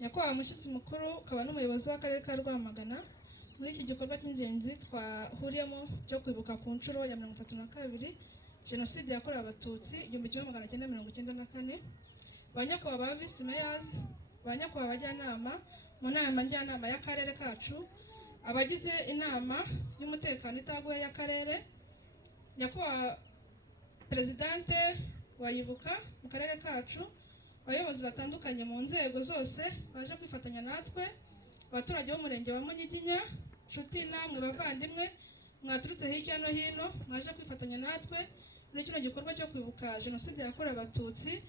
Nyakubahwa Mushyitsi Mukuru ukaba n'umuyobozi w'Akarere ka Rwamagana, muri iki gikorwa cy'ingenzi twahuriyemo cyo kwibuka ku nshuro ya 32 Jenoside yakorewe Abatutsi 1994, banyakubahwa ba Vice Mayors, banyakubahwa abajyanama mu nama njyanama y'akarere kacu, abagize inama y'umutekano itaguye y'akarere, nyakubahwa Presidente wayibuka mu karere kacu, abayobozi batandukanye mu nzego zose baje kwifatanya natwe, abaturage b'umurenge wa Munyiginya, nshuti namwe bavandimwe mwaturutse hirya no hino mwaje kwifatanya natwe muri kino gikorwa cyo kwibuka Jenoside yakorewe Abatutsi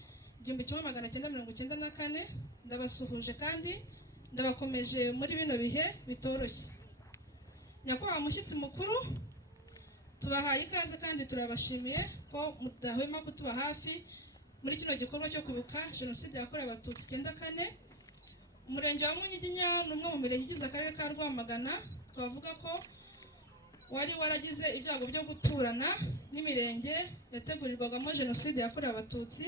1994. Ndabasuhuje kandi ndabakomeje muri bino bihe bitoroshye. Nyakubahwa Mushyitsi Mukuru, tubahaye ikaze kandi turabashimiye ko mudahwema kutuba hafi muri kino gikorwa cyo kwibuka Jenoside yakorewe Abatutsi 94. Umurenge wa Munyiginya ni umwe mu mirenge igize akarere ka Rwamagana, twavuga ko wari waragize ibyago byo guturana n'imirenge yategurirwagamo Jenoside yakorewe Abatutsi.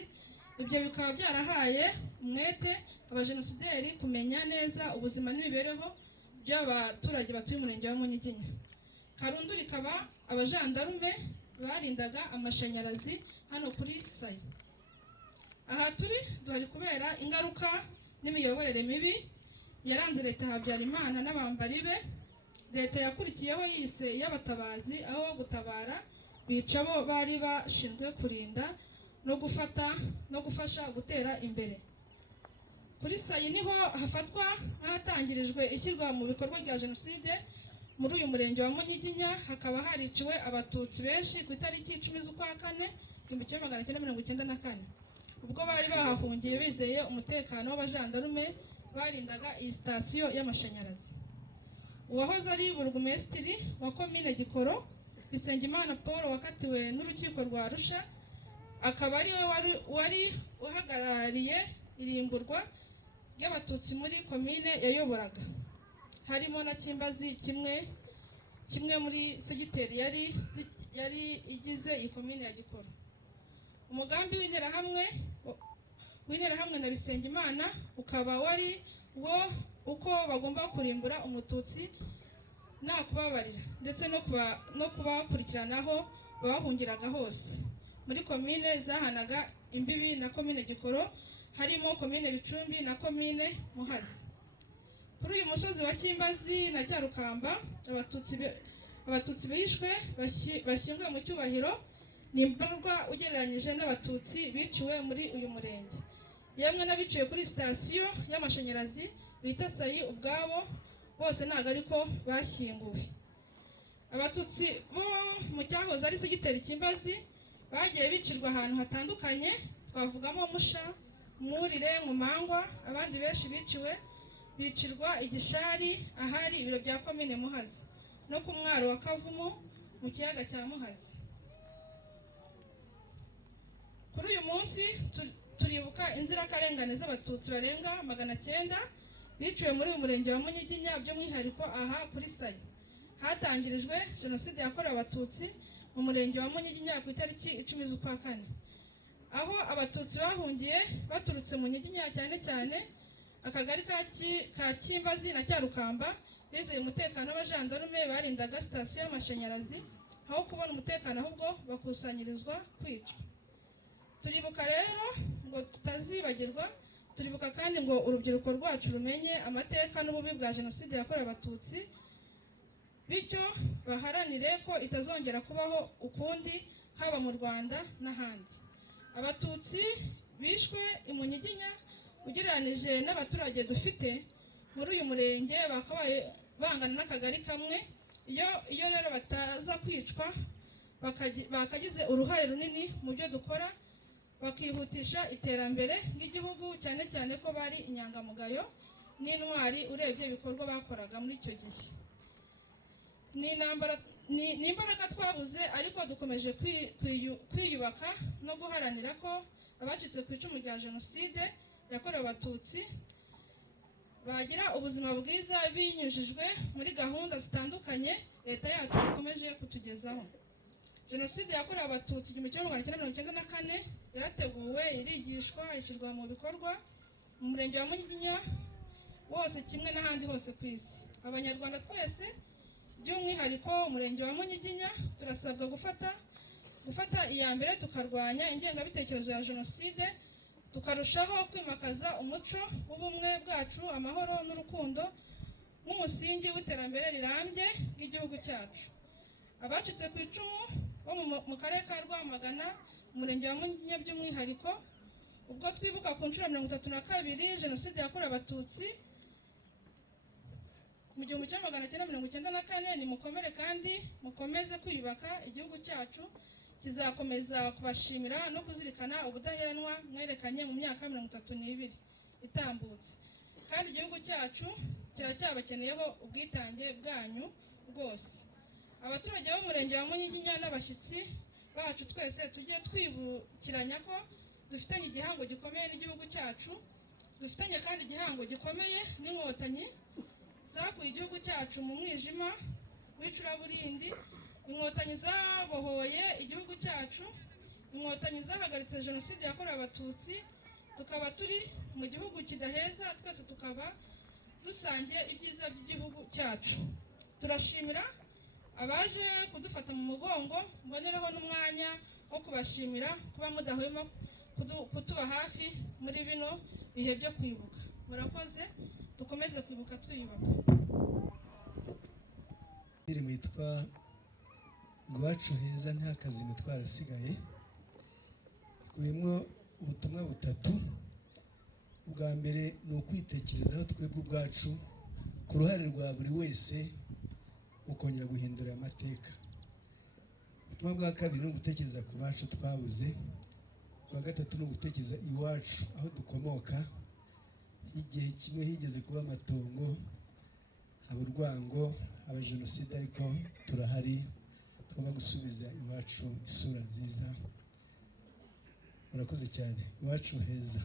Ibyo bikaba byarahaye umwete abajenosideri kumenya neza ubuzima n'imibereho by'abaturage batuye umurenge wa Munyiginya. Karundu rikaba abajandarume barindaga amashanyarazi hano kuri Sayi. Aha turi duhari kubera ingaruka n'imiyoborere mibi yaranze leta Habyarimana n'abambari be. Leta yakurikiyeho yise y'abatabazi, aho gutabara bica bo bari bashinzwe kurinda no gufasha gutera imbere. Kuri Sayi niho hafatwa hatangirijwe ishyirwa mu bikorwa rya Jenoside. Muri uyu murenge wa Munyiginya hakaba hariciwe Abatutsi benshi ku itariki 10 z'ukwa 4 1994, ubwo bari bahahungiye bizeye umutekano w'abajandarume barindaga iyi sitasiyo y'amashanyarazi. Uwahoze ari burugumesitiri wa komine Gikoro, Bisengimana Paul, wakatiwe n'urukiko rwa Arusha, akaba ari we wari uhagarariye irimburwa ry'Abatutsi muri komine yayoboraga, harimo na Kimbazi, kimwe muri segiteri yari igize iyi komine ya Gikoro. Umugambi w'interahamwe na Bisengimana ukaba wari wo uko bagomba kurimbura Umututsi nta kubabarira, ndetse no kubakurikiranaho bahungiraga hose muri komine zahanaga imbibi na komine Gikoro, harimo komine Bicumbi na komine Muhazi. Kuri uyu musozi wa Kimbazi na Cyarukamba Abatutsi bishwe bashyinguwe mu cyubahiro, ni imbarwa ugereranyije n'Abatutsi biciwe muri uyu murenge. Yemwe n'abiciwe kuri sitasiyo y'amashanyarazi bita Sayi ubwabo bose ntago ariko bashyinguwe. Abatutsi bo mu cyahoze ari segiteri Kimbazi bagiye bicirwa ahantu hatandukanye, twavugamo Musha, Mwurire, Nkumangwa. Abandi benshi bicirwa Igishari ahari ibiro bya komine Muhazi, no ku mwaro wa Kavumu mu kiyaga cya Muhazi. Kuri uyu munsi turibuka inzirakarengane z'Abatutsi barenga 900 biciwe muri uyu murenge wa Munyiginya, by'umwihariko aha kuri Sayi hatangirijwe Jenoside yakorewe Abatutsi mu murenge wa Munyiginya ku itariki 10 z'ukwa 4, aho Abatutsi bahungiye baturutse mu Nyiginya, cyane cyane akagari ka Kimbazi na Cyarukamba, bizeye umutekano w'abajandarume barindaga sitasiyo y'amashanyarazi, aho kubona umutekano ahubwo bakusanyirizwa kwicwa. Turibuka rero ngo tutazibagirwa, turibuka kandi ngo urubyiruko rwacu rumenye amateka n'ububi bwa Jenoside yakorewe Abatutsi, bityo baharanire ko itazongera kubaho ukundi, haba mu Rwanda n'ahandi. Abatutsi bishwe i Munyiginya ugereranije n'abaturage dufite muri uyu murenge bakabaye bangana n'akagari kamwe. Iyo rero bataza kwicwa bakagize uruhare runini mu byo dukora, bakihutisha iterambere ry'igihugu, cyane cyane ko bari inyangamugayo n'intwari urebye ibikorwa bakoraga muri icyo gihe. Ni imbaraga twabuze, ariko dukomeje kwiyubaka no guharanira ko abacitse ku icumu rya Jenoside yakorewe Abatutsi bagira ubuzima bwiza binyujijwe muri gahunda zitandukanye leta yacu ikomeje kutugezaho. Jenoside yakorewe Abatutsi 1994 yarateguwe, irigishwa, ishyirwa mu bikorwa mu murenge wa Munyiginya wose kimwe n'ahandi hose ku isi. Abanyarwanda twese by'umwihariko umurenge wa Munyiginya turasabwa gufata iya mbere tukarwanya ingengabitekerezo ya jenoside, tukarushaho kwimakaza umuco w'ubumwe bwacu, amahoro n'urukundo nk'umusingi w'iterambere rirambye bw'igihugu cyacu. Abacitse ku icumu bo mu karere ka Rwamagana, umurenge wa Munyiginya by'umwihariko, ubwo twibuka ku nshuro 32 jenoside yakorewe Abatutsi mu 1994, ni mukomere kandi mukomeze kwiyubaka. Igihugu cyacu kizakomeza kubashimira no kuzirikana ubudaheranwa mwerekanye mu myaka 32 itambutse, kandi igihugu cyacu kiracyabakeneyeho ubwitange bwanyu bwose. Abaturage b'umurenge wa Munyiginya n'abashyitsi bacu twese tujye twibukiranya ko dufitanye igihango gikomeye n'igihugu cyacu, dufitanye kandi igihango gikomeye n'inkotanyi zakuye igihugu cyacu mu mwijima w'icuraburindi. Inkotanyi zabohoye igihugu cyacu, inkotanyi zahagaritse jenoside yakorewe Abatutsi, tukaba turi mu gihugu kidaheza, twese tukaba dusangiye ibyiza by'igihugu cyacu. Turashimira abaje kudufata mu mugongo, mboneraho n'umwanya wo kubashimira kuba mudahwema kutuba hafi muri bino bihe byo kwibuka. Murakoze, dukomeze kwibuka twiyubaka. Witwa Iwacu Heza ntakazi imitwaro isigaye, ikubiyemo ubutumwa butatu. Ubwa mbere ni ukwitekerezaho twebwe ubwacu ku ruhare rwa buri wese ukongera guhindura amateka. Ubutumwa bwa kabiri ni ugutekereza ku bacu twabuze. Ubwa gatatu ni ugutekereza iwacu aho dukomoka. Igihe kimwe higeze kuba amatongo, haba urwango, haba jenoside, ariko turahari, tugomba gusubiza iwacu isura nziza. Murakoze cyane. Iwacu heza.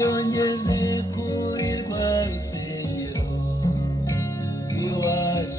Yongeze kuri rwa rusengero iwacu.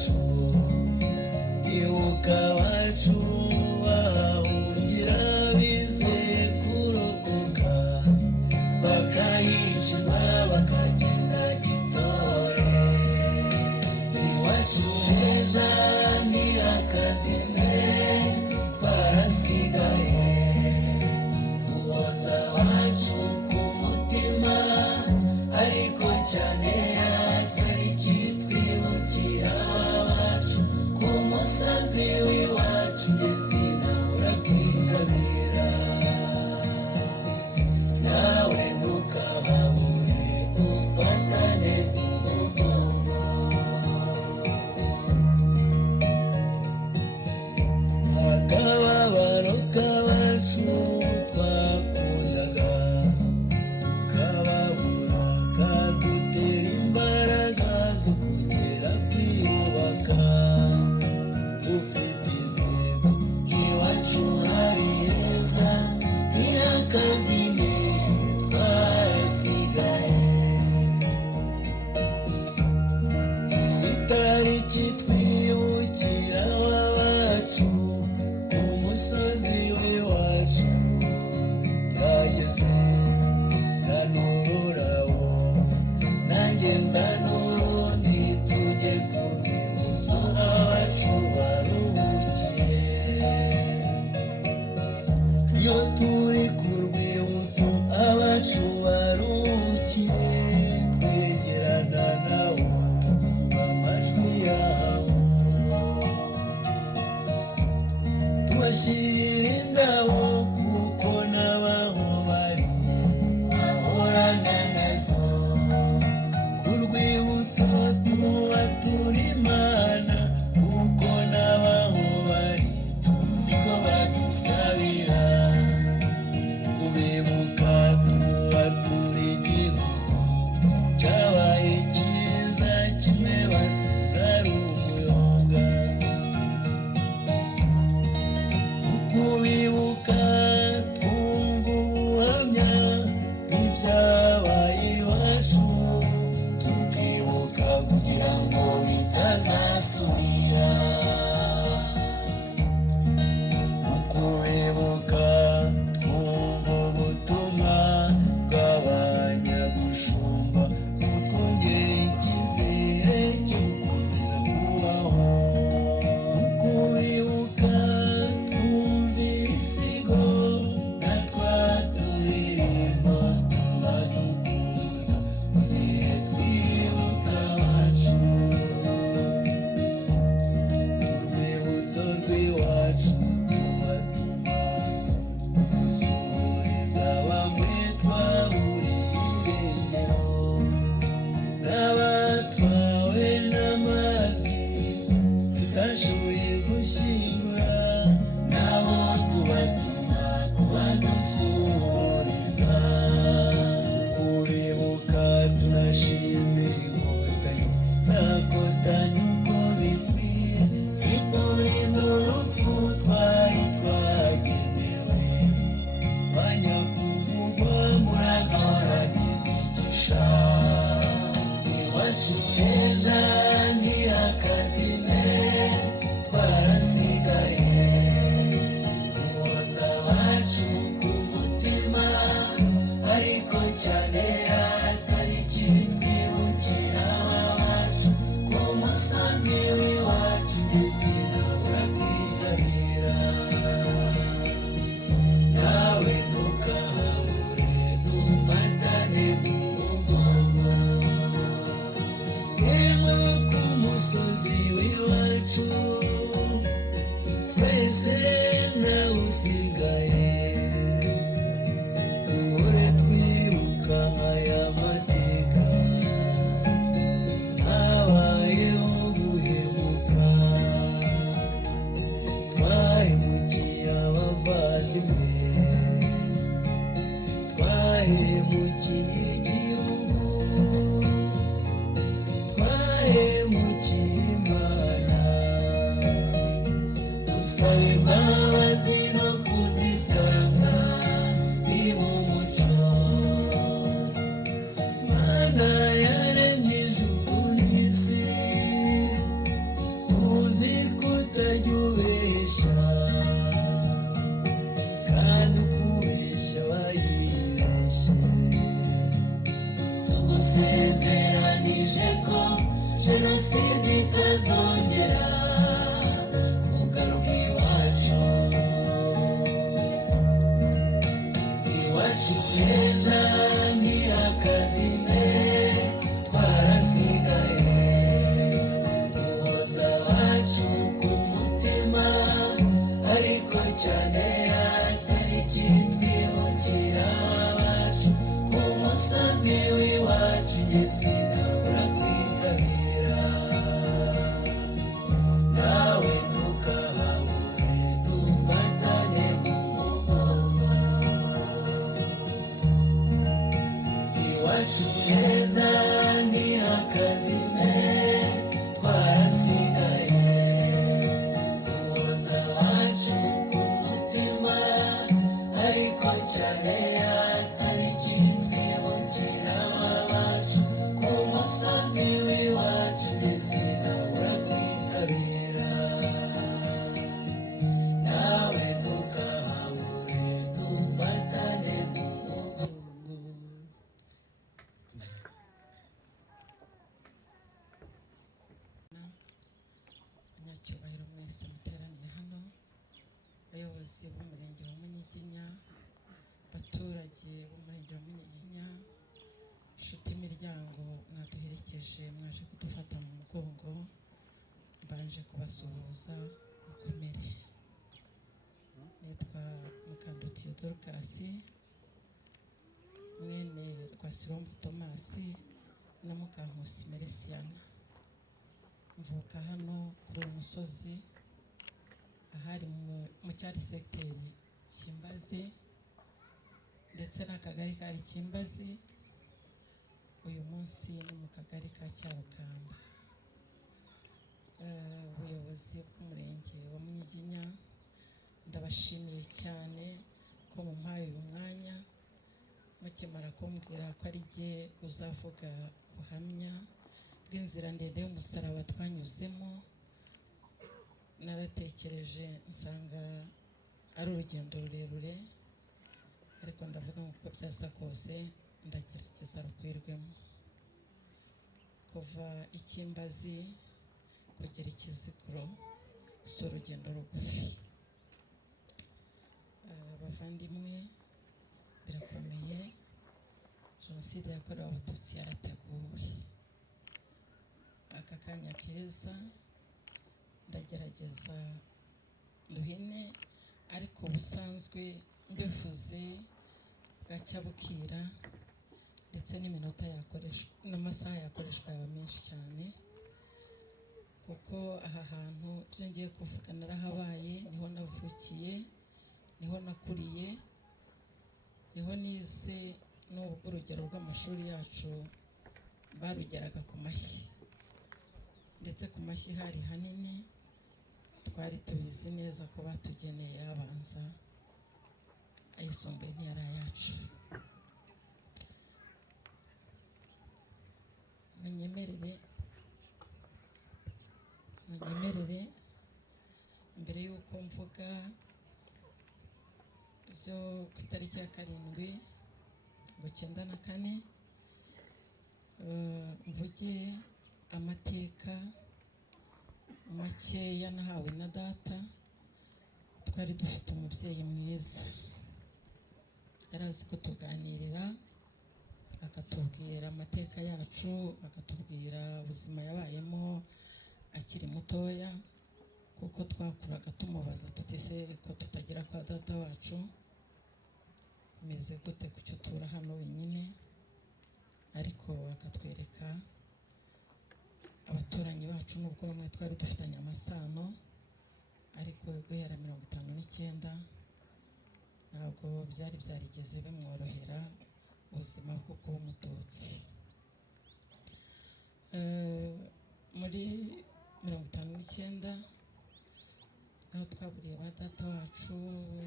tubashyira indabo kuko n'abaho bari bahorana nazo ku rwibutso tubatura Imana kuko n'abaho bari tuzi ko badusabira kubibuka tubatura igihugu cyabaye cyiza kimwe basize ari umuyonga kubibuka twumva ubuhamya bw'ibyabaye iwacu tukibuka kugira ngo bitazasubira kubibuka twumva ubutumwa bw'abanyagushumba butwongerera icyizere cyo gukomeza kubaho kubibuka twumva ibisigo na twa turirimbo tuba dukuza mu gihe twibuka abacu urwibutso rw'iwacu tubatuma gusubiza bamwe twaburiye irengero n'abatwawe n'amazi tutashoboye gushyingura nabo tubatuma kubadusuriza kubibuka tunashimira inkotanyi zakotanye uko bikwiye ziturinda urupfu twari twagenewe banyakuvugwa muragahorana imigisha iwacu keza ntiyakazime twarasigaye tuhoza abacu ku mutima ariko cyane atari kitwibukira abacu ku musozi w'iwacu sinabura kwitabira nawe ntukahabure dufatane mu mugongo yemwe ku musozi w'iwacu twese ntawe usigaye duhore twibuka aya mateka habayeho guhemuka twahemukiye abavandimwe twahemukiye igihugu twahemukiye Imana dusaba imbabazi no kuzitanga niba umuco Mana yaremye ijuru n'isi tuzi kutajya ubeshya kandi ukubeshya bayibeshye tugusezeranije ko jenoside itazongera kugaruka iwacu iwacu keza ntiyakazime twarasigaye tuhoza abacu ku mutima ariko cyane atari kitwibukira abacu ku musozi w'iwacu njye sinabura kwitabira nawe ntukahabure dufatane mu mugongo iwacu keza ntihakazime twarasigaye tuhoza abacu ku mutima ariko cyane atari kitwibukira abacu ku musozi w'iwacu njye sinabura kwitabira nawe ntukahabure dufatane mu mugongo abanyacyubahiro mwese muteraniye hano abayobozi b'umurenge wa Munyiginya abaturage b'umurenge wa Munyiginya inshuti imiryango mwaduherekeje mwaje kudufata mu mugongo mbanje kubasuhuza mukomere nitwa Mukandutiye Dorcas mwene Rwasirombo Tomasi na Mukankusi Meresiana. Mvuka hano kuri uyu musozi ahari mu cyari segiteri Kimbazi ndetse n'akagari kari Kimbazi. Uyu munsi ni mu kagari ka Cyarukamba. Ubuyobozi bw'umurenge wa Munyiginya ndabashimiye cyane ko mumpaye uyu mwanya mukimara kumbwira ko ari jye uzavuga ubuhamya bw'inzira ndende y'umusaraba twanyuzemo. Naratekereje nsanga ari urugendo rurerure, ariko ndavuga ngo uko byasa kose ndagerageza rukwirwemo. Kuva Ikimbazi kugera Ikiziguro si urugendo rugufi. Bavandimwe, birakomeye. Jenoside yakorewe Abatutsi yarateguwe. Aka kanya keza ndagerageza duhine, ariko ubusanzwe mbivuze bwacya bukira ndetse n'iminota yakoreshwa n'amasaha yakoreshwa yaba menshi cyane, kuko aha hantu ibyo ngiye kuvuga narahabaye, niho navukiye, niho nakuriye, niho nize, n'ubwo urugero rw'amashuri yacu barugeraga ku mashyi, ndetse ku mashyi hari hanini. Twari tubizi neza ko batugeneye abanza, ayisumbuye ntiyari ayacu. munyemerere mbere y'uko mvuga byo ku itariki ya 7/9/94 mvuge amateka makeya nahawe na data. Twari dufite umubyeyi mwiza, yarazi ko tuganirira, akatubwira amateka yacu, akatubwira ubuzima yabayemo akiri mutoya, kuko twakuraga tumubaza tuti se ko tutagira kwa data wacu meze gute kucyo tura hano wenyine. Ariko akatwereka abaturanyi bacu, nubwo bamwe twari dufitanye amasano, ariko guhera 59 ntabwo byari byarigeze bimworohera ubuzima bwo kuba umututsi. Muri 59 naho twaburiye ba data wacu,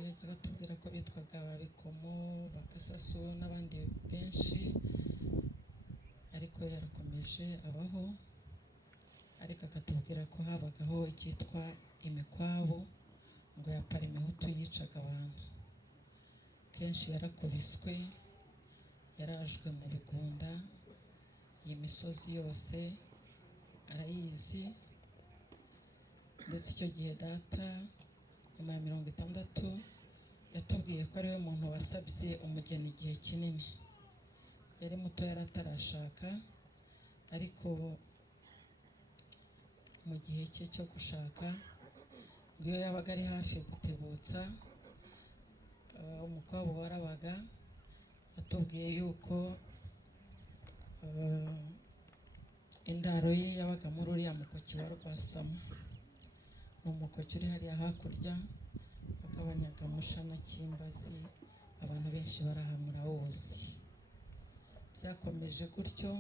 yajya batubwira ko bitwaga Babikomo, Bakasasu n'abandi benshi, ariko yarakomeje abaho. Ariko akatubwira ko habagaho icyitwa imikwabu, ngo yapara imihutu yicaga abantu. Kenshi yarakubiswe, yarajwe mu bigunda, iyi misozi yose arayizi. Ndetse icyo gihe data nyuma ya 60 yatubwiye ko ari we muntu wasabye umugeni igihe kinini. Yari muto, yaratarashaka, ariko mu gihe cye cyo gushaka, ngo iyo yabaga ari hafi gutebutsa, umukwabo warabaga. Yatubwiye yuko indaro ye yabaga muri uriya mukoki wa Rwasamo. Ni umukoki uri hariya hakurya, bakabanyaga Mushana Kimbazi, abantu benshi barahamura wose. Byakomeje gutyo,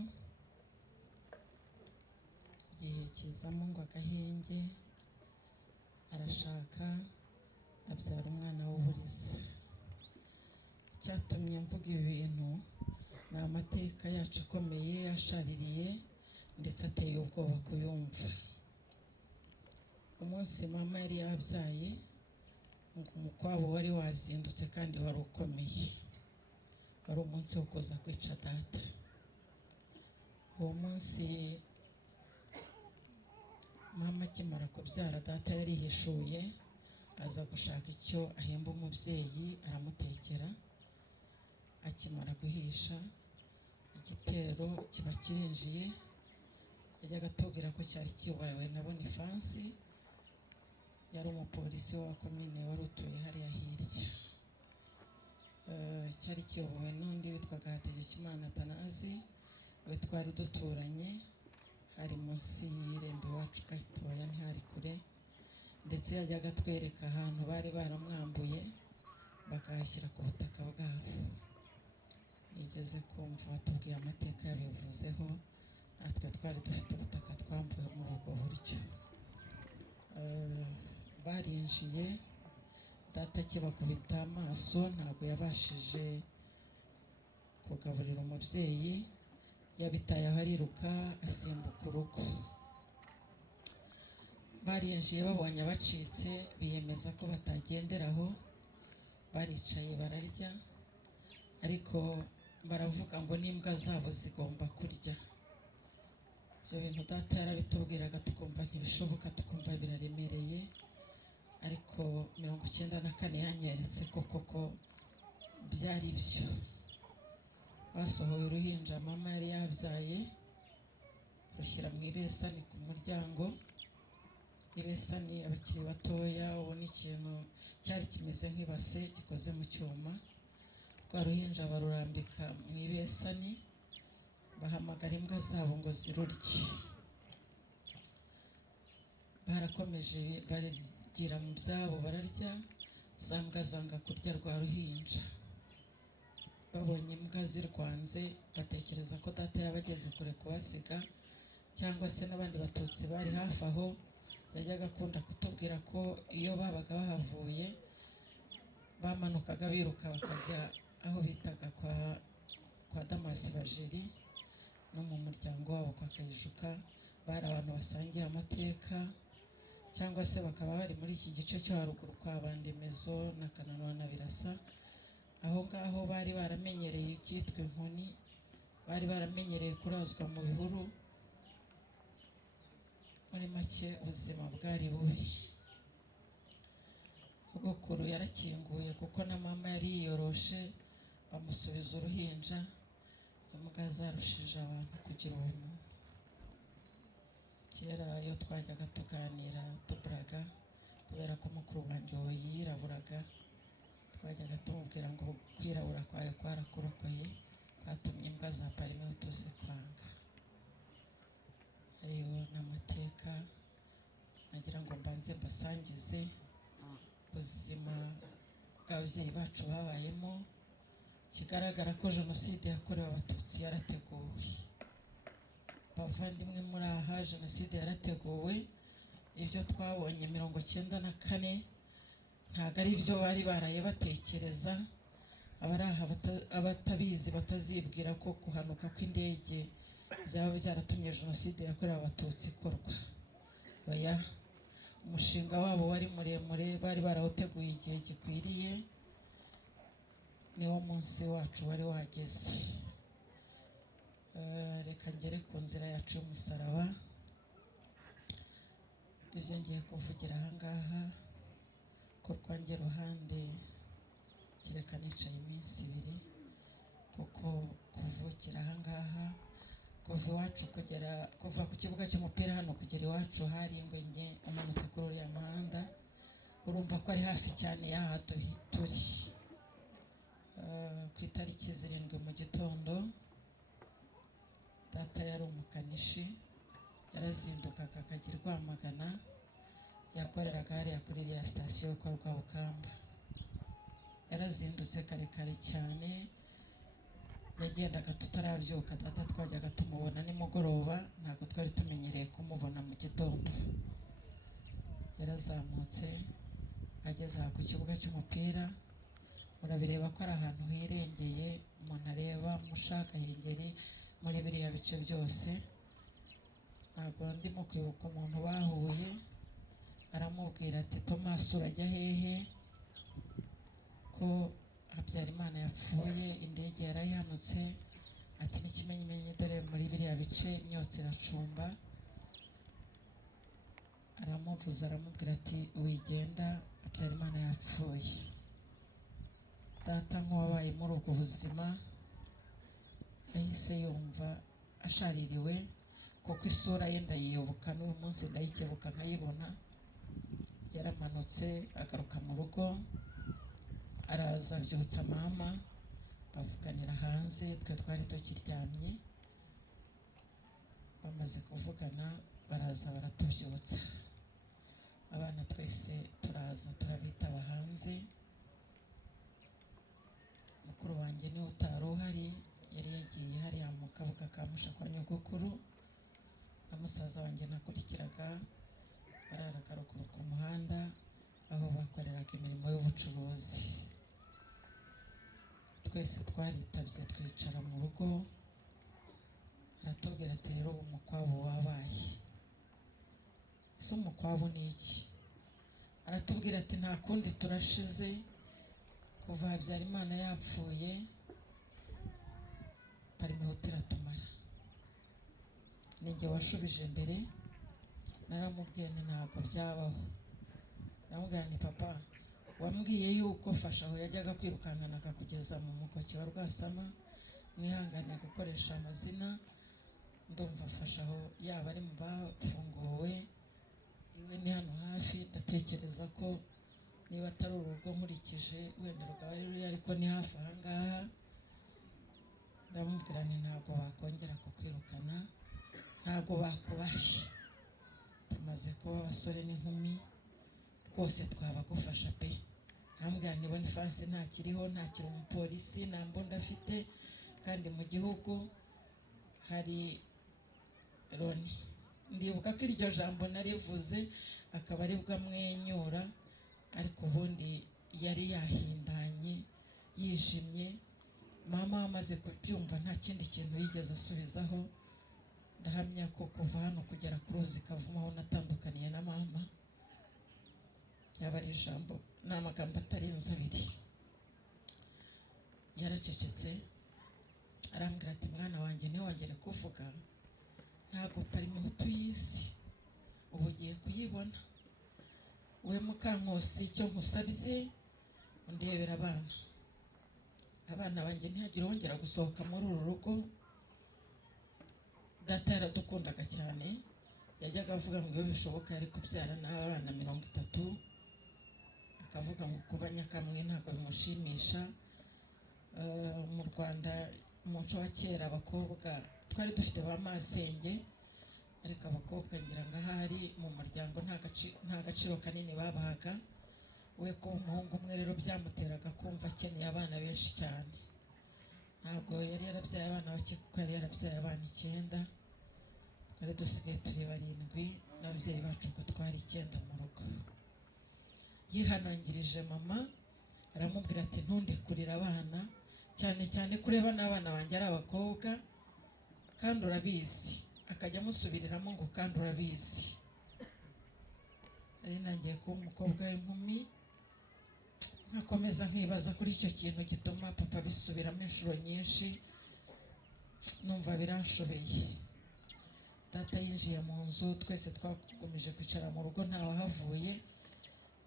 igihe kizamo ngo agahenge, arashaka, abyara umwana w'uburiza. Icyatumye mvuga ibi bintu ni amateka yacu akomeye, ashaririye ndetse ateye ubwoba kuyumva. Umunsi mama yari yabyaye, ngo umukwabo wari wazindutse kandi wari ukomeye, wari umunsi wo kuza kwica data. Uwo munsi mama akimara kubyara, data yarihishuye, aza gushaka icyo ahemba umubyeyi, aramutekera. Akimara guhisha, igitero kiba kirinjiye. Yajyaga atubwira ko cyari kiyobowe na Bonifansi, yari umupolisi wa komine wari utuye hariya hirya. Cyari kiyobowe n'undi witwaga Hategekimana Atanazi, we twari duturanye, hari munsi y'irembo iwacu gatoya ntihari kure, ndetse yajyaga atwereka ahantu bari baramwambuye bakahashyira ku butaka bwabo. Nigeze kumva batubwiye amateka yabivuzeho, natwe twari dufite ubutaka twambuwe muri ubwo buryo. Barinjiye, data akibakubita amaso ntabwo yabashije kugaburira umubyeyi, yabitaye aho ariruka asimbuka urugo. Barinjiye babonye abacitse biyemeza ko batagenderaho, baricaye bararya, ariko baravuga ngo n'imbwa zabo zigomba kurya. Ibyo bintu data yarabitubwiraga tukumva ntibishoboka, tukumva biraremereye, ariko 94 yanyeretse ko koko byari byo. Basohoye uruhinja mama yari yabyaye, rushyira mu ibesani ku muryango. Ibesani abakiri batoya ubona ikintu cyari kimeze nk'ibase gikoze mu cyuma. Rwa ruhinja barurambika mu ibesani, bahamagara imbwa zabo ngo zirurye. Barakomeje baragira mu byabo bararya, za mbwa zanga kurya rwa ruhinja. Babonye imbwa zirwanze batekereza ko data yabageze kure kubasiga, cyangwa se n'abandi batutsi bari hafi aho. Yajyaga akunda kutubwira ko iyo babaga bahavuye bamanukaga biruka bakajya aho bitaga kwa Damasi Bajeri, no mu muryango wabo kwa Kayijuka. Bari abantu basangiye amateka, cyangwa se bakaba bari muri iki gice cyo haruguru kwa Bandemezo na Kananura na Birasa. Aho ngaho bari baramenyereye icyitwa inkoni, bari baramenyereye kurazwa mu bihuru. Muri make ubuzima bwari bubi. Sogokuru yarakinguye kuko na mama yari yiyoroshe, bamusubiza uruhinja. Imbwa zarushije abantu kugira ubuntu. Kera iyo twajyaga tuganira tuburaga, kubera ko mukuru wanjye we yiraburaga, twajyaga tumubwira ngo kwirabura kwawe kwarakurokoye, kwatumye imbwa za Parime tuzikwanga. Ayo n'amateka nagira ngo mbanze mbasangize ubuzima bw'ababyeyi bacu babayemo. Kigaragara ko jenoside yakorewe abatutsi yarateguwe. Bavandimwe muri aha, jenoside yarateguwe. Ibyo twabonye 94 ntabwo ari ibyo bari baraye batekereza. Abari aha abatabizi batazibwira ko kuhanuka kw'indege byaba byaratumye jenoside yakorewe abatutsi ikorwa. Oya, umushinga wabo wari muremure, bari barawuteguye igihe gikwiriye. Niwo munsi wacu wari wageze. Reka ngere ku nzira yacu y'umusaraba. Ibyo ngiye kuvugira ahangaha ko rwanjye ruhande kereka nicaye iminsi 2, kuko kuvukira ahangaha kuva iwacu kuva ku kibuga cy'umupira hano kugera iwacu hari ingwenge umanutse kuri uriya muhanda, urumva ko ari hafi cyane y'aha turi. Ku itariki 7 mu gitondo, data yari umukanishi, yarazindukaga akajya i Rwamagana, yakoreraga hariya kuri iriya sitasiyo kwa Rwabukamba. Yarazindutse kare kare cyane, yagendaga tutarabyuka. Data twajyaga tumubona nimugoroba, ntabwo twari tumenyereye kumubona mu gitondo. Yarazamutse ageze ku kibuga cy'umupira, murabireba ko ari ahantu hirengeye, umuntu areba mushaka hengeri muri biriya bice byose. Ntabwo ndimo kwibuka umuntu bahuye, aramubwira ati Thomas urajya hehe, ko Habyarimana yapfuye, indege yarayihanutse, ati n'ikimenyimenyi dore muri biriya bice imyotsi iracumba. Aramuvuza aramubwira ati wigenda, Habyarimana yapfuye. Data nk'uwabaye muri ubwo buzima yahise yumva ashaririwe, kuko isura ye ndayiyoboka, n'uyu munsi ndayikebuka nkayibona. Yaramaze yaramanutse agaruka mu rugo, araza abyutsa mama, bavuganira hanze, twe twari tukiryamye. Bamaze kuvugana baraza baratubyutsa, abana twese turaza turabitaba hanze. Mukuru wanjye niwe utari uhari, yari yagiye hariya mu kabuga ka Musha kwa nyogokuru, na musaza wanjye nakurikiraga bararaga ruguru ku muhanda aho bakoreraga imirimo y'ubucuruzi. Twese twaritabye twicara mu rugo, aratubwira ati rero ubu umukwabu wabaye. Ese umukwabu ni iki? Aratubwira ati nta kundi turashize, kuva Habyarimana yapfuye Parmehutu iratumara. Ninjye washubije mbere, naramubwiye nti ntabwo byabaho. Namubwira nti papa, wambwiye yuko Fashaho yajyaga kwirukankana akakugeza mu mukoki wa Rwasama, mwihangane gukoresha amazina, ndumva Fashaho yaba ari mu bafunguwe, iwe ni hano hafi, ndatekereza ko niba atari urugo nkurikije wenda rwaba ruri ariko ni hafi ahangaha. Ndamubwira nti ntabwo bakongera kukwirukana, ntabwo bakubasha, tumaze kuba abasore n'inkumi, rwose twabagufasha pe. Ndamubwira nti Boniface ntakiriho, ntakiri umupolisi, nta mbunda afite, kandi mu gihugu hari Loni. Ndibuka ko iryo jambo narivuze akaba aribwo amwenyura, ariko ubundi yari yahindanye yijimye. Mama amaze kubyumva nta kindi kintu yigeze asubizaho. Ndahamya ko kuva hano kugera ku ruzi Kavumu aho natandukaniye na mama, yaba ari ijambo n'amagambo atarenze abiri. Yaracecetse arambwira ati mwana wanjye ntiwongere kuvuga, ntabwo Parmehutu y'isi ubu ugiye kuyibona. We Mukankusi, icyo nkusabye undebera abana banjye ntihagire wongera gusohoka muri uru rugo. Data yaradukundaga cyane, yajyaga avuga ngo iyo bishoboka yari kubyara n'abana 30, akavuga ngo kuba nyakamwe ntabwo bimushimisha. Mu Rwanda umuco wa kera abakobwa twari dufite ba masenge, ariko abakobwa ngira ngo ahari mu muryango nta gaciro kanini babahaga. We ko umuhungu umwe rero byamuteraga kumva akeneye abana benshi cyane. Ntabwo yari yarabyaye abana bake kuko yari yarabyaye abana 9, twari dusigaye turi 7 n'ababyeyi bacu ko twari 9 mu rugo. Yihanangirije mama aramubwira ati ntundekurire abana, cyane cyane kureba n'abana banjye ari abakobwa, kandi urabizi. Akajya amusubiriramo ngo kandi urabizi. Ari nangiye kuba umukobwa w'inkumi, nkakomeza nkibaza kuri icyo kintu gituma papa bisubiramo inshuro nyinshi, numva biranshobeye. Data yinjiye mu nzu, twese twakomeje kwicara mu rugo ntawahavuye.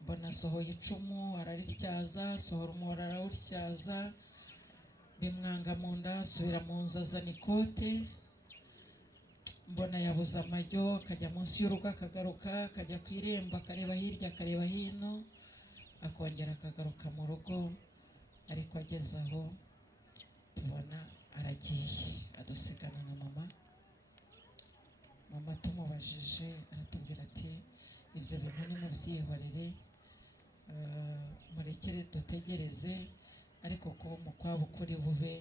Mbona asohoye icumu ararityaza, asohora umuhoro arawutyaza, bimwanga mu nda, asubira mu nzu azana ikote. Mbona yabuze amajyo, akajya munsi y'urugo akagaruka, akajya ku irembo akareba hirya akareba hino, akongera akagaruka mu rugo. Ariko ageze aho tubona aragiye, adusigana na mama. Mama tumubajije aratubwira ati ibyo bintu nimubyihorere, murekere dutegereze, ariko kuba umukwabu kuri bube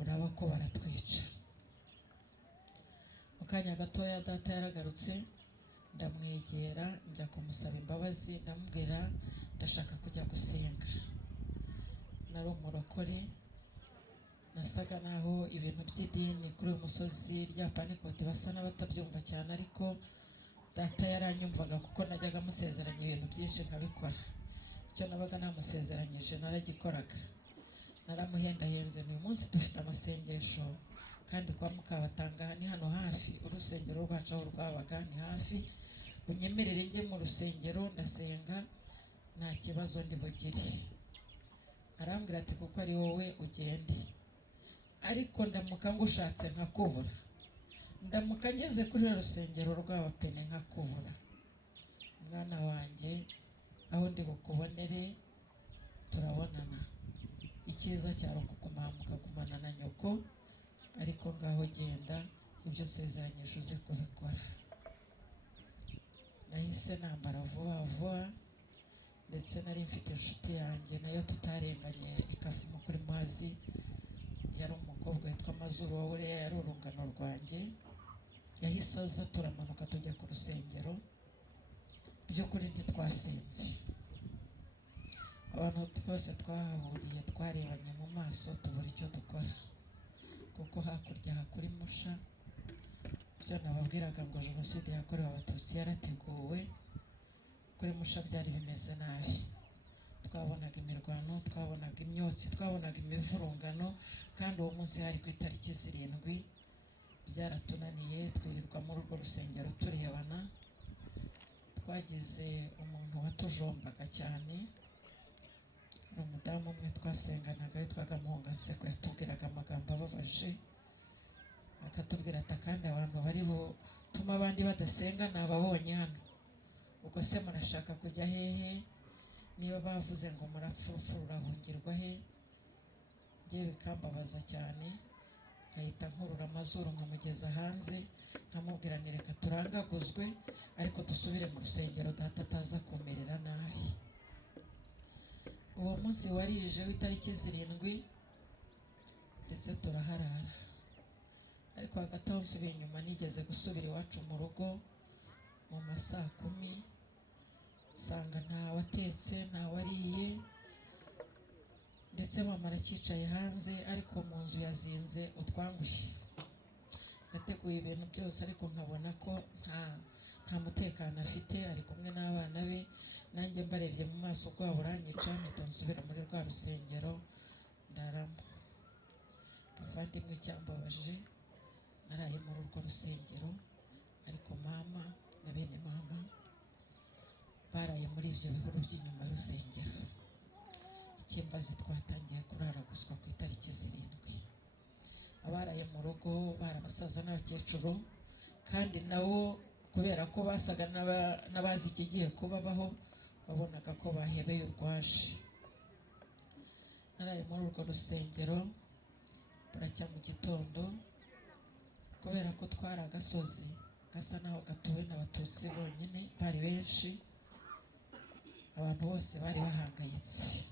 uraba ko baratwica. Mu kanya gatoya data yaragarutse, ndamwegera njya kumusaba imbabazi, ndamubwira ndashaka kujya gusenga. Nari umurokore, nasaga naho ibintu by'idini kuri uyu musozi rya Pantekote basa n'abatabyumva cyane, ariko data yaranyumvaga kuko najyaga amusezeranya ibintu byinshi nkabikora. Icyo nabaga namusezeranyije naragikoraga. Naramuhendahenze, uyu munsi dufite amasengesho kandi kwa Mukabatanga ni hano hafi, urusengero rwacu aho rwabaga ni hafi, unyemerere njye mu rusengero ndasenga nta kibazo ndi bugire. Arambwira ati kuko ari wowe ugende, ariko ndamuka ngushatse nkakubura, ndamuka ngeze kuri rusengero rw'abapene nkakubura, mwana wanjye ndi bukubonere turabonana, icyiza cyari ukuguma mukagumana na nyoko, ariko ngaho genda ibyo nsezeranyije uze kubikora. Nahise nambara vuba vuba, ndetse nari mfite inshuti yanjye nayo tutarenganye ikavamo kuri Mazi, yari umukobwa witwa Mazuru wowe yari urungano rwanjye, yahise aza turamanuka tujya ku rusengero. By'ukuri ntitwasinze, abantu twese twahahuriye twarebanye mu maso tubura icyo dukora, kuko hakurya hakuri Musha byo nababwiraga ngo jenoside yakorewe abatutsi yarateguwe, kuri Musha byari bimeze nabi. Twabonaga imirwano, twabonaga imyotsi, twabonaga imivurungano, kandi uwo munsi hari ku itariki 7. Byaratunaniye twirirwa muri urwo rusengero turebana. Twagize umuntu watujombaga cyane, umudamu umwe twasenganaga witwaga Muhongaseko, yatubwiraga amagambo ababaje, akatubwira ati kandi abantu bari butuma abandi badasenga nababonye hano, ubwo se murashaka kujya hehe? Niba bavuze ngo murapfurupfu urahungirwa he? Ngiye bikambabaza cyane, nkahita nkurura Amazuru nkamugeza hanze, nkamubwira ni reka turangaguzwe ariko dusubire mu rusengero data ataza kumerera nabi. Uwo munsi warije w'itariki 7 ndetse turaharara, ariko hagati aho nsubiye inyuma nigeze gusubira iwacu mu rugo mu ma saa 10, nsanga ntawatetse ntawariye, ndetse mama aracyicaye hanze, ariko mu nzu yazinze utwangushye. Yateguye ibintu byose ariko nkabona ko nta mutekano afite, ari kumwe n'abana be, nanjye mbarebye mu maso rwabo uranyica, mpita nsubira muri rwa rusengero ndaramo. Abavandimwe icyambabaje, naraye muri urwo rusengero, ariko mama na bene mama baraye muri ibyo bihuru by'inyuma y'urusengero. Ikimbazi twatangiye kuraraguzwa ku itariki 7. Abaraye mu rugo bari abasaza n'abakecuru, kandi nabo kubera ko basaga n'abazi ikigiye kubabaho, babonaga ko bahebeye urwaje. Naraye muri urwo rusengero buracya mu gitondo, kubera ko twari agasozi gasa naho gatuwe n'abatutsi bonyine, bari benshi, abantu bose bari bahangayitse.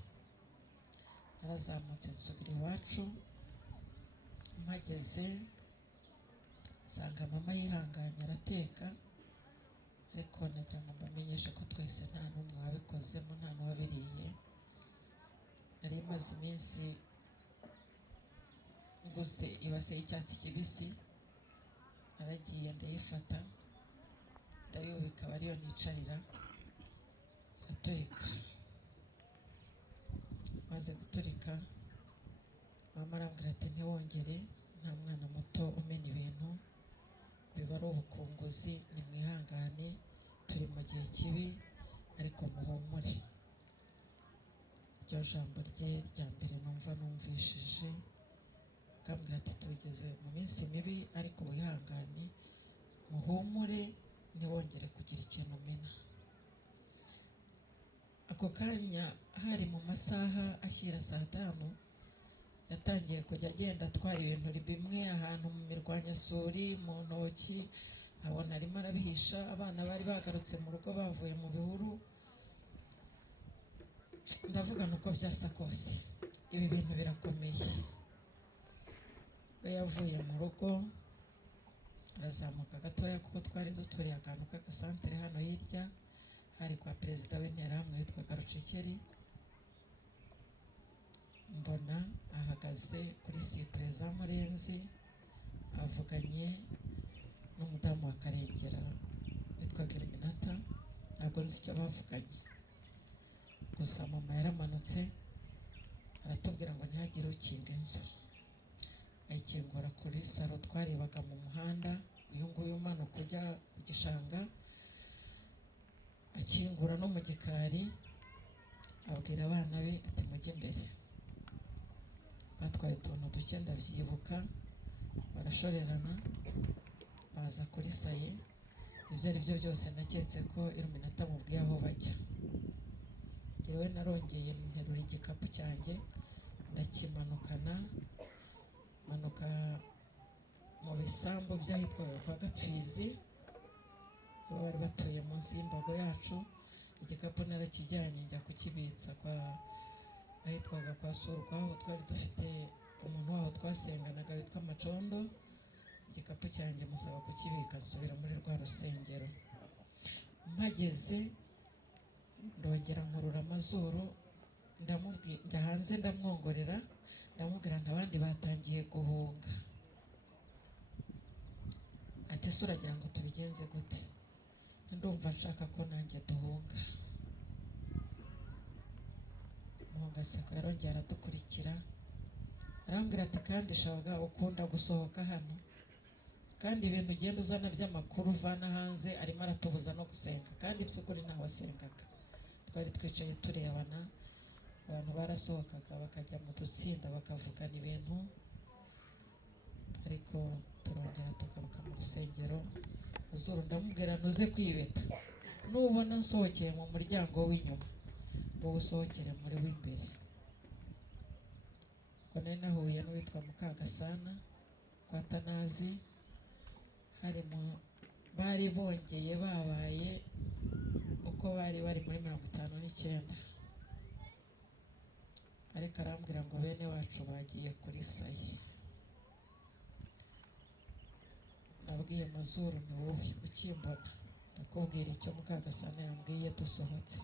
Narazamutse nsubira iwacu, mpageze nsanga mama yihanganye arateka, ariko nagira ngo mbamenyeshe ko twese nta n'umwe wabikozemo, nta n'uwabiriye. Nari maze iminsi nguze ibase y'icyatsi kibisi, naragiye ndayifata ndayubika, aba ariyo nicarira, iraturika. Maze guturika, mama arambwira ati ntiwongere, nta mwana muto umena ibintu, biba ari ubukunguzi, nimwihangane, turi mu gihe kibi ariko muhumure. Iryo jambo rye rya mbere numvishije, akambwira ati tugeze mu minsi mibi ariko wihangane, muhumure, ntiwongere kugira ikintu umena. Ako kanya hari mu masaha ashyira saa 5, yatangiye kujya agenda atwara ibintu bimwe ahantu mu mirwanyasuri, mu ntoki, nkabona arimo arabihisha. Abana bari bagarutse mu rugo bavuye mu bihuru, ndavuga nuko byasa kose ibi bintu birakomeye. We yavuye mu rugo arazamuka gatoya, kuko twari duturiye akantu k'agasantere hano hirya, hari kwa perezida w'interahamwe witwaga Rucekeri. Mbona ahagaze kuri sipure za Murenzi, avuganye n'umudamu wa Karengera witwaga Eliminata, ntabwo nzi icyo bavuganye. Gusa mama yaramanutse aratubwira ngo ntihagire ukinga inzu. Ayikingura kuri salo twarebaga mu muhanda, uyu nguyu umanuka ujya ku gishanga, akingura no mu gikari, abwira abana be ati mujye imbere. Batwaye utuntu duke ndabyibuka, barashorerana baza kuri saye. Ibyo ari byo byose naketse ko Eliminata amubwiye aho bajya. njyewe narongeye nterura igikapu cyanjye ndakimanukana, manuka mu bisambu by'ahitwaga kwa Gapfizi, bari batuye munsi y'imbago yacu. Igikapu narakijyanye njya kukibitsa kwa ahitwaga kwa Surwaho, twari dufite umuntu waho twasenganaga witwa Macondo. Igikapu cyanjye musaba kukibika nsubira muri rwa rusengero. Mpageze ndongera nkurura amazuru, njya hanze ndamwongorera, ndamubwira abandi batangiye guhunga. Ati se uragira ngo tubigenze gute? Ndumva nshaka ko nanjye duhunga. Muhungaseko yarongera aradukurikira, arambwira ati kandi shabaga ukunda gusohoka hano, kandi ibintu ugenda uzana by'amakuru uvana hanze arimo aratubuza no gusenga, kandi by'ukuri ntawe wasengaga. Twari twicaye turebana, abantu barasohokaga bakajya mu dutsinda bakavugana ibintu, ariko turongera tugaruka mu rusengero. Zuru ndamubwira ntuze kwibeta, nubona nsohokeye mu muryango w'inyuma wowe usohokere muri w'imbere. Ubwo nari nahuye n'uwitwa Mukagasana kwa Tanazi, bari bongeye babaye uko bari muri 59, ariko arambwira ngo bene wacu bagiye kuri Saye. Nabwiye Mazuru ni wowe ukimbona, ndakubwira icyo Mukagasana yambwiye. Dusohotse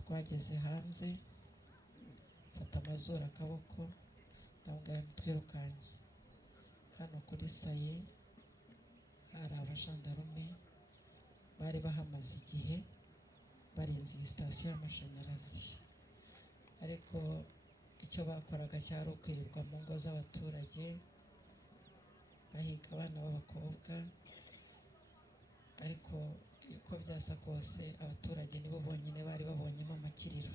twageze hanze, mfata Mazuru akaboko ndamubwira ntitwirukanye hano kuri Saye. Hari abajandarume bari bahamaze igihe barinze iyi sitasiyo y'amashanyarazi, ariko icyo bakoraga cyari ukwirirwa mu ngo z'abaturage bahiga abana b'abakobwa, ariko uko byasa kose abaturage nibo bonyine bari babonyemo amakiriro.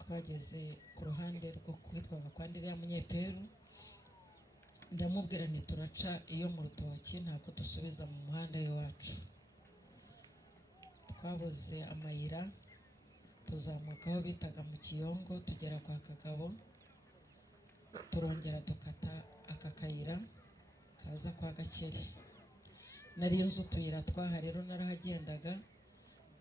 Twageze ku ruhande rwo kwitwaga kwa Ndiriya Munyeperu, ndamubwira nti turaca iyo mu rutoki, ntabwo dusubiza mu muhanda w'iwacu. Twabuze amayira, tuzamuka aho bitaga mu Kiyongo tugera kwa Kagabo, turongera dukata aka kayira kaza kwa Gakeri. Nari nzi utuyira twaha rero narahagendaga,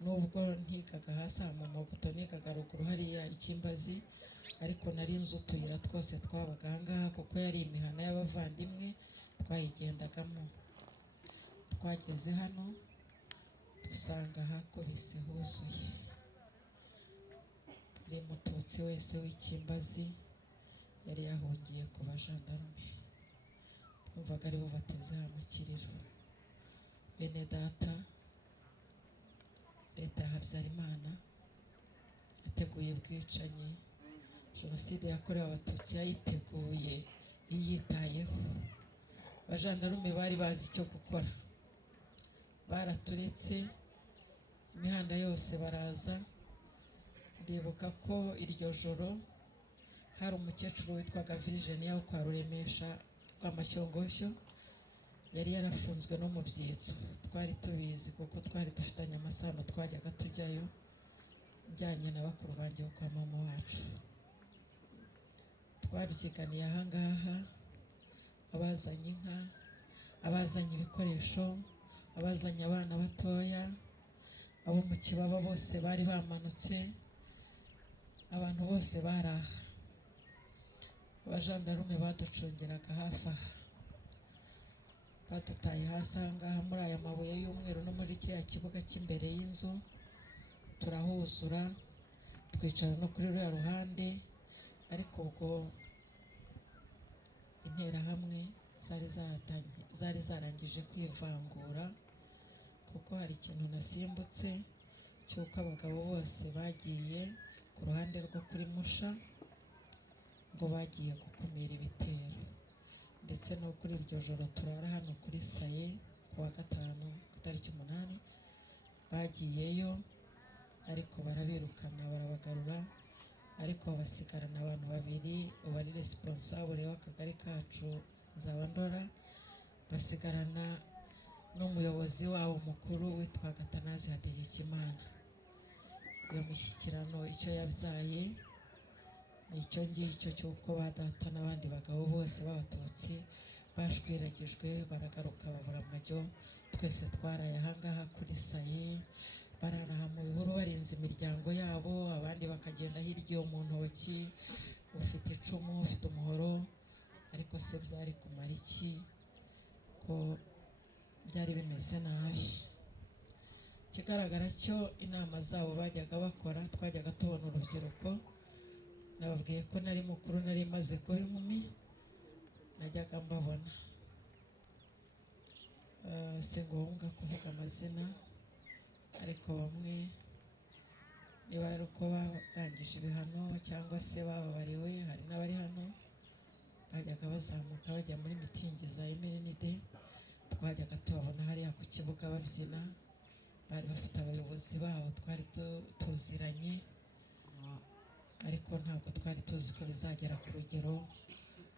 nubwo ntigaga hasi mu mabuto, nigaga ruguru hariya Ikimbazi, ariko nari nzi utuyira twose twabaga ahangaha kuko yari imihana y'abavandimwe twayigendagamo. Twageze hano dusanga hakubise huzuye, buri mututsi wese w'Ikimbazi yari yahungiye ku bajandarume, twumvaga aribo batezeho amakiriro. Bene data, leta ya Habyarimana yateguye ubwicanyi, jenoside yakorewe abatutsi yayiteguye iyitayeho. Abajandarume bari bazi icyo gukora, baraturetse imihanda yose baraza. Ndibuka ko iryo joro hari umukecuru witwaga Virginia wo kwa Ruremesha rw'Amashyongoshyo, yari yarafunzwe no mu byitso. Twari tubizi kuko twari dufitanye amasano, twajyaga tujyayo njyanye na bakuru banjye bo kwa mama wacu. Twabyiganiye ahangaha, abazanye inka, abazanye ibikoresho, abazanye abana batoya, abo mu Kibaba bose bari bamanutse, abantu bose baraha. Abajandarume baducungiraga hafi aha, badutaye hasi ahangaha muri aya mabuye y'umweru no muri kiriya kibuga cy'imbere y'inzu, turahuzura twicara no kuri ruriya ruhande. Ariko ubwo interahamwe zari zarangije kwivangura, kuko hari ikintu nasimbutse cy'uko abagabo bose bagiye ku ruhande rwo kuri Musha ngo bagiye gukumira ibitero, ndetse no kuri iryo joro turara hano kuri Saye ku wa gatanu ku itariki 8 bagiyeyo, ariko barabirukana barabagarura, ariko basigarana abantu babiri, uwari responsable w'akagari kacu Nzabandora, basigarana n'umuyobozi wabo mukuru witwaga Tanazi Hategekimana. iyo mishyikirano icyo yabyaye ni icyo ngicyo cy'uko ba data n'abandi bagabo bose b'abatutsi bashwiragijwe baragaruka babura amajyo. Twese twaraye ahangaha kuri saye, bararaha mu bihuru barinze imiryango yabo, abandi bakagenda hirya iyo mu ntoki, ufite icumu ufite umuhoro. Ariko se byari kumara iki ko byari bimeze nabi? Ikigaragara cyo inama zabo bajyaga bakora, twajyaga tubona urubyiruko. Nababwiye ko nari mukuru, nari maze kuba inkumi, najyaga mbabona. Si ngombwa kuvuga amazina, ariko bamwe niba ari uko barangije ibihano cyangwa se bababariwe, hari n'abari hano bajyaga bazamuka bajya muri mitingi za MRND. Twajyaga tubabona hariya ku kibuga babyina, bari bafite abayobozi babo twari tuziranye, ariko ntabwo twari tuzi ko bizagera ku rugero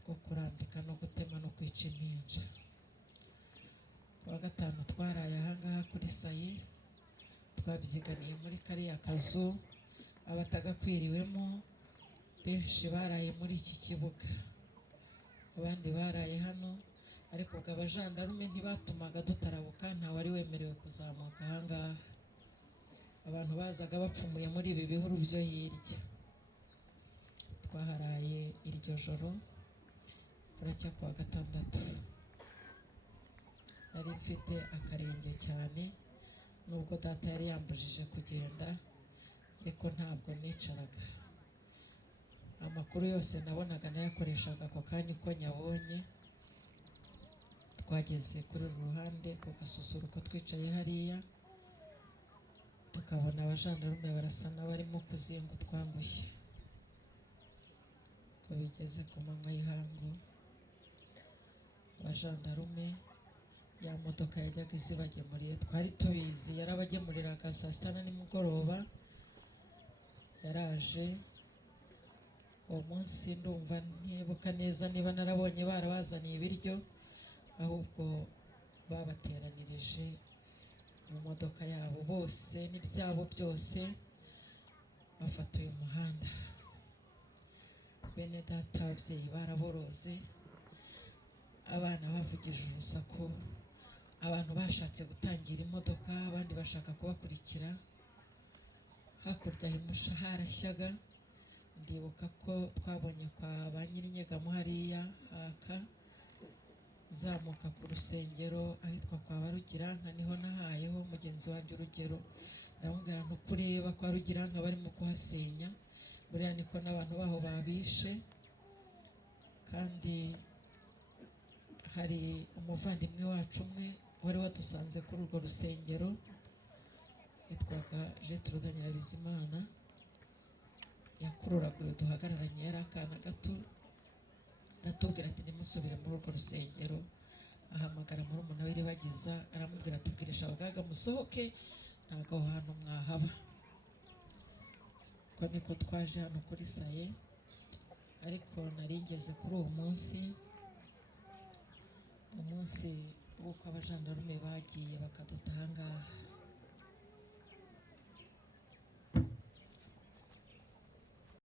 rwo kurambika no gutema no kwica impinja. Kuwa gatanu twaraye ahangaha kuri sayi, twabyiganiye muri kariya kazu abatagakwiriwemo. Benshi baraye muri iki kibuga, abandi baraye hano, ariko ubwo abajandarume ntibatumaga dutarabuka, nta wari wemerewe kuzamuka ahangaha. Abantu bazaga bapfumuye muri ibi bihuru byo hirya. Twaharaye iryo joro buracya kuwa gatandatu. Nari mfite akarenge cyane, nubwo data yari yambujije kugenda, ariko ntabwo nicaraga. Amakuru yose nabonaga nayakoreshaga ako kanya uko nyabonye. Twageze kuri uru ruhande ku gasusuruko twicaye hariya, tukabona abajandarume barasa n'abarimo kuzinga utwangushye. Ko bigeze ku manywa y'ihangu, abajandarume ya modoka yajyaga izibagemuriye, twari tubizi, yarabagemuriraga saa sita na nimugoroba. Yaraje uwo munsi, ndumva ntibuka neza niba narabonye barabazaniye ibiryo, ahubwo babateranirije mu modoka yabo bose n'ibyabo byose, bafata uyu muhanda. Bene data ababyeyi baraboroze, abana bavugije urusaku, abantu bashatse gutangira imodoka, abandi bashaka kubakurikira. Hakurya himusha harashyaga. Ndibuka ko twabonye kwa ba nyirinyegamo hariya haka, zamuka ku rusengero ahitwa kwa Barugiranka, niho nahayeho mugenzi wanjye urugero. Ndamubwira ntukureba kwa Rugiranka barimo kuhasenya, buriya niko n'abantu baho babishe. Kandi hari umuvandimwe wacu umwe wari wadusanze kuri urwo rusengero, yitwaga Gertrude Nyirabizimana. Yakururaga uyu duhagararanye, yari akana gato, aratubwira ati nimusubire muri urwo rusengero. Ahamagara murumuna we Iribagiza, aramubwira atubwirisha abagaga musohoke, ntabwo aho hantu mwahaba. Ko niko twaje hano kuri saye, ariko nari ngeze kuri uwo munsi, umunsi w'uko abajandarume bagiye bakaduta ahangaha.